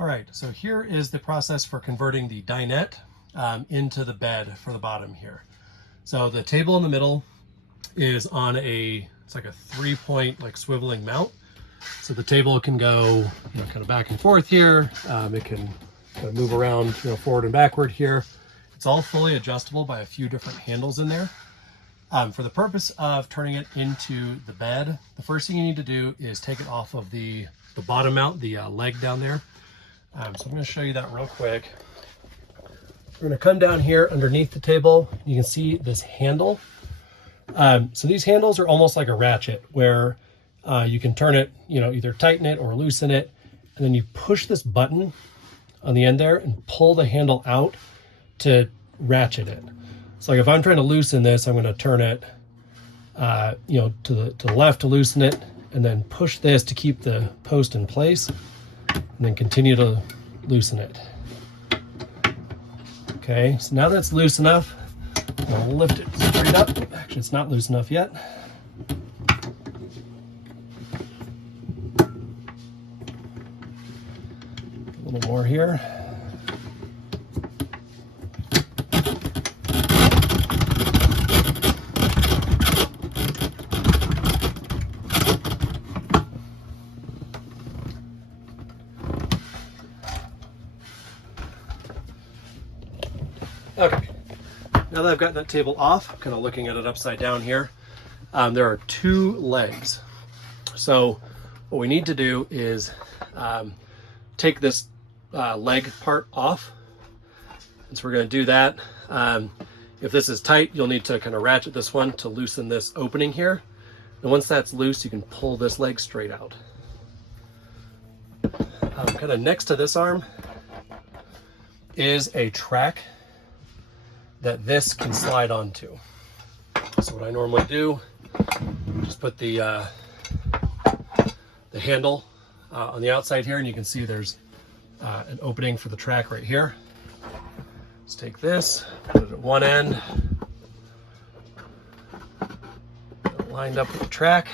All right, so here is the process for converting the dinette into the bed for the bottom here. So the table in the middle is on it's like a 3-point like swiveling mount. So the table can go kind of back and forth here. It can kind of move around forward and backward here. It's all fully adjustable by a few different handles in there. For the purpose of turning it into the bed, the first thing you need to do is take it off of the bottom mount, the leg down there. So I'm going to show you that real quick. We're going to come down here underneath the table. You can see this handle. So these handles are almost like a ratchet where you can turn it, either tighten it or loosen it. And then you push this button on the end there and pull the handle out to ratchet it. So like if I'm trying to loosen this, I'm going to turn it, to the left to loosen it, and then push this to keep the post in place, and then continue to loosen it. Okay, so now that's loose enough, I'll lift it straight up. Actually, it's not loose enough yet. A little more here. Okay, now that I've gotten that table off, I'm kind of looking at it upside down here. There are 2 legs. So what we need to do is take this leg part off. And so we're going to do that. If this is tight, you'll need to kind of ratchet this one to loosen this opening here. And once that's loose, you can pull this leg straight out. Kind of next to this arm is a track that this can slide onto. So what I normally do, just put the handle on the outside here, and you can see there's an opening for the track right here. Let's take this, put it at one end, lined up with the track,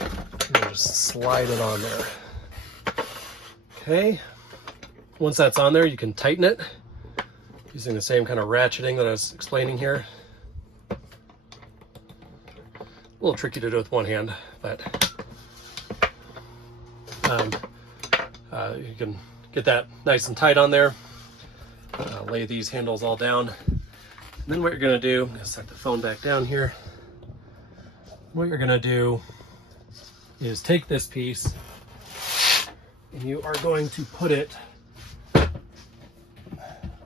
and just slide it on there. Okay, once that's on there, you can tighten it using the same kind of ratcheting that I was explaining here. A little tricky to do with one hand, but you can get that nice and tight on there. Lay these handles all down. And then what you're gonna do, I'm gonna set the phone back down here. What you're gonna do is take this piece and you are going to put it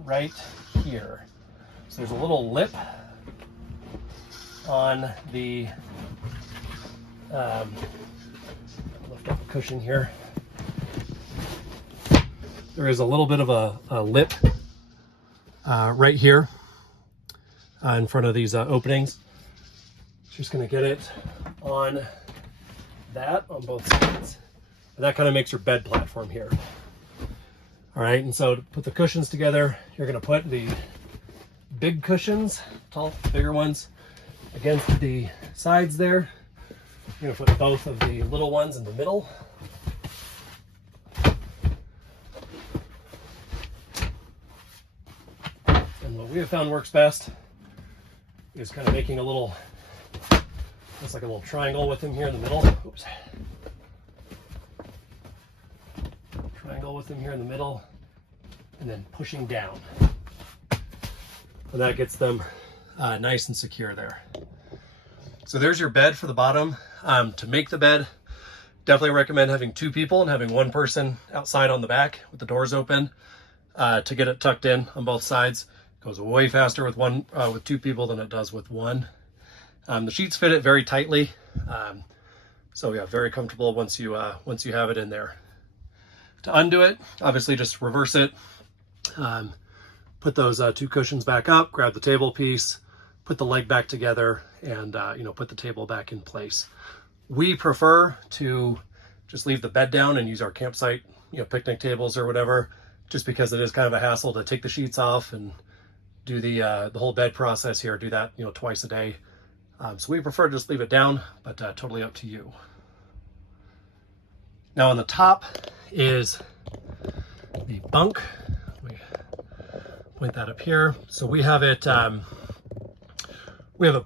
right here. So there's a little lip on the lift up the cushion here. There is a little bit of a lip right here in front of these openings. Just going to get it on that on both sides. And that kind of makes your bed platform here. All right, and so to put the cushions together, you're going to put the big cushions, bigger ones, against the sides there. You're going to put both of the little ones in the middle. And what we have found works best is kind of making a little, it's like a little triangle with them here in the middle. Oops. Triangle with them here in the middle, and then pushing down. And that gets them nice and secure there. So there's your bed for the bottom. To make the bed, definitely recommend having 2 people and having 1 person outside on the back with the doors open to get it tucked in on both sides. It goes way faster with 2 people than it does with 1. The sheets fit it very tightly, so yeah, very comfortable once you have it in there. To undo it, obviously just reverse it, put those 2 cushions back up, grab the table piece, put the leg back together, and put the table back in place. We prefer to just leave the bed down and use our campsite, picnic tables or whatever, just because it is kind of a hassle to take the sheets off and do the whole bed process here, do that twice a day. So we prefer to just leave it down, but totally up to you. Now on the top is the bunk. Let me point that up here. So we have it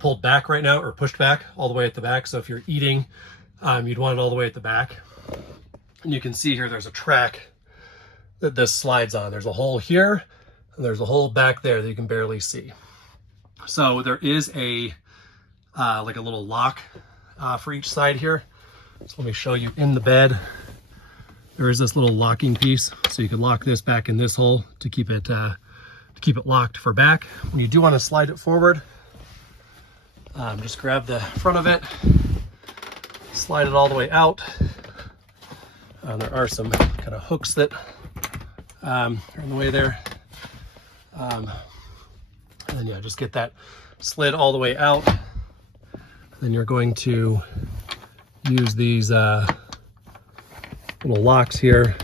pulled back right now, or pushed back all the way at the back. So if you're eating, you'd want it all the way at the back. And you can see here there's a track that this slides on. There's a hole here, and there's a hole back there that you can barely see. So there is a like a little lock for each side here. So let me show you in the bed. There is this little locking piece, so you can lock this back in this hole to keep it locked for back. When you do want to slide it forward, just grab the front of it, slide it all the way out. There are some kind of hooks that are in the way there. And then yeah, just get that slid all the way out. Then you're going to use these little locks here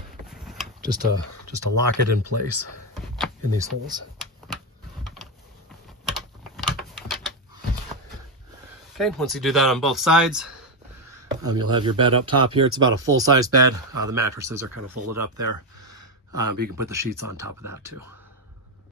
just to lock it in place in these holes. Okay, once you do that on both sides, you'll have your bed up top here. It's about a full-size bed. The mattresses are kind of folded up there, but you can put the sheets on top of that too.